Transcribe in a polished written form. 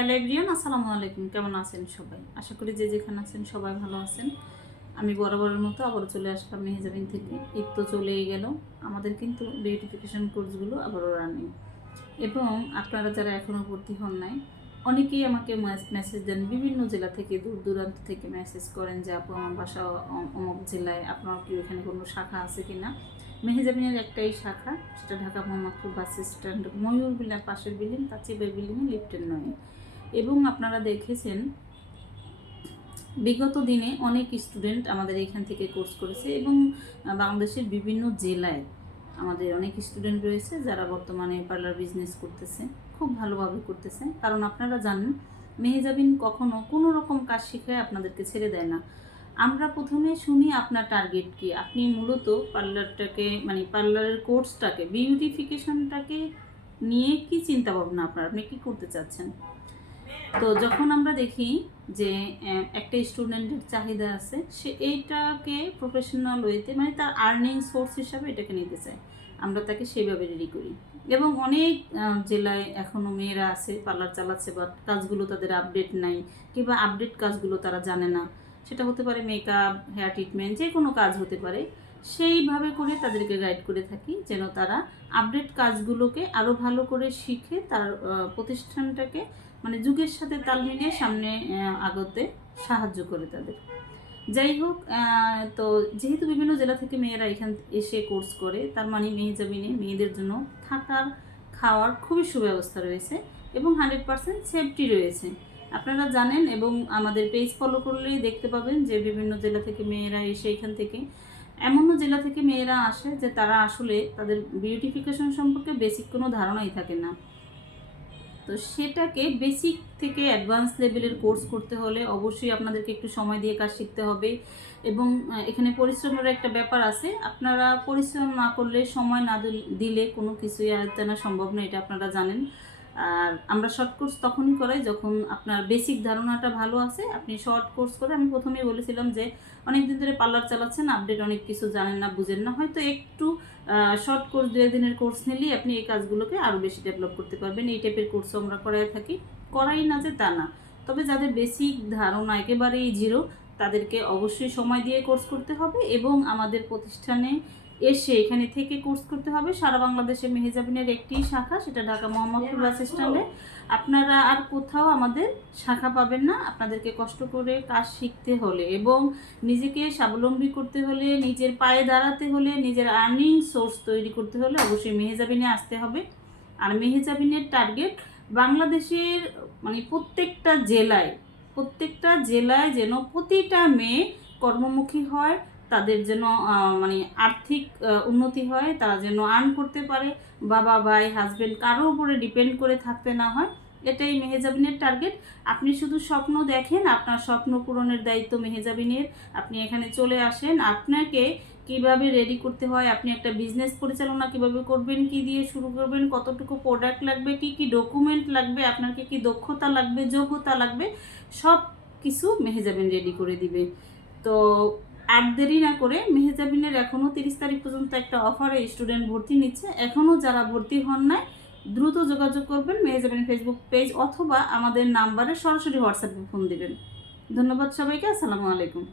Hello everyone, আসসালামু আলাইকুম। কেমন আছেন সবাই? আশা করি যে যেখানে আছেন সবাই ভালো আছেন। আমি বরাবরের মতো আবারও চলে আসলাম মেহেজাবিন থেকে। ঈদ তো চলেই গেল, আমাদের কিন্তু বিউটিফিকেশন কোর্সগুলো আবারও রানিং। এবং আপনারা যারা এখনও ভর্তি হন নাই, অনেকেই আমাকে মেসেজ দেন, বিভিন্ন জেলা থেকে, দূর দূরান্ত থেকে মেসেজ করেন যে আপু আমার বাসা অমুক জেলায়, আপনার কি ওখানে কোনো শাখা আছে কি না। মেহেজাবিনের একটাই শাখা, সেটা ঢাকা মোহাম্মদপুর বাস স্ট্যান্ড, ময়ূর বিলার পাশের বিল্ডিং, কাচিবের বিল্ডিংয়ে লিফটের 9। এবং আপনারা দেখেছেন বিগত দিনে অনেক স্টুডেন্ট আমাদের এখান থেকে কোর্স করেছে এবং বাংলাদেশের বিভিন্ন জেলায় আমাদের অনেক স্টুডেন্ট রয়েছে যারা বর্তমানে পার্লার বিজনেস করতেছে, খুব ভালোভাবে করতেছে। কারণ আপনারা জানেন মেহেজাবিন কখনো কোনো রকম কাজ শিখে আপনাদেরকে ছেড়ে দেয় না। আমরা প্রথমে শুনি আপনার টার্গেট কি, আপনি মূলত পার্লারটাকে মানে পার্লারের কোর্সটাকে বিউটিফিকেশনটাকে নিয়ে কি চিন্তা ভাবনা আপনার, আপনি কী করতে চাচ্ছেন। তো যখন আমরা দেখি যে একটা স্টুডেন্টের চাহিদা আছে, সে এইটাকে প্রফেশনাল ওয়েতে মানে তার আর্নিং সোর্স হিসাবে এটাকে নিতে চায়, আমরা তাকে সেভাবে রেডি করি। এবং অনেক জেলায় এখনও মেয়েরা আছে পার্লার চালাচ্ছে, বাট কাজগুলো তাদের আপডেট নাই, কিংবা আপডেট কাজগুলো তারা জানে না। সেটা হতে পারে মেকআপ, হেয়ার ট্রিটমেন্ট, যে কোনো কাজ হতে পারে। সেইভাবে করে তাদেরকে গাইড করে থাকি যেন তারা আপডেট কাজগুলোকে আরও ভালো করে শিখে তার প্রতিষ্ঠানটাকে মানে যুগের সাথে তাল মিলিয়ে সামনে আগতে সাহায্য করে তাদের। যাই হোক, তো যেহেতু বিভিন্ন জেলা থেকে মেয়েরা এখান এসে কোর্স করে, তার মানে মেহেজাবিনে মেয়েদের জন্য থাকার খাওয়ার খুবই সুব্যবস্থা রয়েছে এবং 100% সেফটি রয়েছে। আপনারা জানেন এবং আমাদের পেজ ফলো করলেই দেখতে পাবেন যে বিভিন্ন জেলা থেকে মেয়েরা এসে এখান থেকে, এমনও জেলা থেকে মেয়েরা আসে যে তারা আসলে তাদের বিউটিফিকেশন সম্পর্কে বেসিক কোনো ধারণাই থাকে না। তো সেটাকে বেসিক থেকে অ্যাডভান্স লেভেলের কোর্স করতে হলে অবশ্যই আপনাদেরকে একটু সময় দিয়ে কাজ শিখতে হবে। এবং এখানে পরিশ্রমের একটা ব্যাপার আছে, আপনারা পরিশ্রম না করলে, সময় না দিলে কোনো কিছুই আয়ত্ত আনা সম্ভব না, এটা আপনারা জানেন। আর আমরা শর্ট কোর্স তখনই করাই যখন আপনার বেসিক ধারণাটা ভালো আছে। আপনি শর্ট কোর্স করে, আমি প্রথমেই বলেছিলাম যে অনেক দিন ধরে পার্লার চালাচ্ছেন, আপডেট অনেক কিছু জানেন না, বুঝেন না, হয়তো একটু শর্ট কোর্স 2 দিনের কোর্স নিলেই আপনি এই কাজগুলোকে আরও বেশি ডেভেলপ করতে পারবেন। এই টাইপের কোর্সও আমরা করাই থাকি, করাই না যে তা না। তবে যাদের বেসিক ধারণা একেবারেই জিরো, তাদেরকে অবশ্যই সময় দিয়ে কোর্স করতে হবে এবং আমাদের প্রতিষ্ঠানে এসে এখানে থেকে কোর্স করতে হবে। সারা বাংলাদেশে মেহেজাবিনের একটি শাখা, সেটা ঢাকা মোহাম্মদপুর বাস স্ট্যান্ডে। আপনারা আর কোথাও আমাদের শাখা পাবেন না। আপনাদেরকে কষ্ট করে কাজ শিখতে হলে এবং নিজেকে স্বাবলম্বী করতে হলে, নিজের পায়ে দাঁড়াতে হলে, নিজের আর্নিং সোর্স তৈরি করতে হলে অবশ্যই মেহেজাবিনে আসতে হবে। আর মেহেজাবিনের টার্গেট বাংলাদেশের মানে প্রত্যেকটা জেলায় যেন প্রতিটা মেয়ে কর্মমুখী হয়, তাদের যেন মানে আর্থিক উন্নতি হয়, তারা যেন আর্ন করতে পারে, বাবা ভাই হাজব্যান্ড কারোর উপরে ডিপেন্ড করে থাকতে না হয়, এটাই মেহেজাবিনের টার্গেট। আপনি শুধু স্বপ্ন দেখেন, আপনার স্বপ্ন পূরণের দায়িত্ব মেহেজাবিনের। আপনি এখানে চলে আসেন, আপনাকে কিভাবে রেডি করতে হয়, আপনি একটা বিজনেস পরিচালনা কিভাবে করবেন, কি দিয়ে শুরু করবেন, কতটুকু প্রোডাক্ট লাগবে, কি কি ডকুমেন্ট লাগবে, আপনার কি কি দক্ষতা লাগবে, যোগ্যতা লাগবে, সব কিছু মেহেজাবিন রেডি করে দিবে। তো আর দেরি না করে, মেহেজাবিনের এখনও 30 তারিখ পর্যন্ত একটা অফারে স্টুডেন্ট ভর্তি নিচ্ছে। এখনও যারা ভর্তি হন নাই, দ্রুত যোগাযোগ করবেন মেহেজাবিন ফেসবুক পেজ অথবা আমাদের নাম্বারে সরাসরি হোয়াটসঅ্যাপে ফোন দিবেন। ধন্যবাদ সবাইকে, আসসালামু আলাইকুম।